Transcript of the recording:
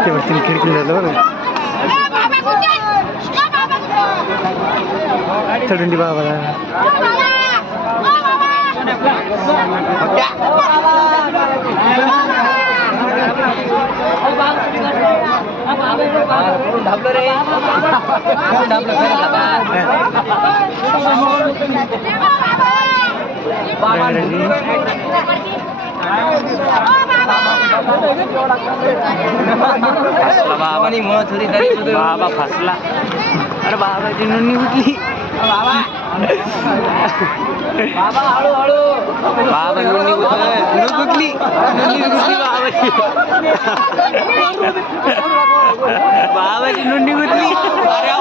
वरती खिडकी झालं बघा चढून बाबाला बाबा फसला अरे बाबाची नोंदणी उठली बाबा नोंदणी गुतली बाबाची नोंदणी गुतली अरे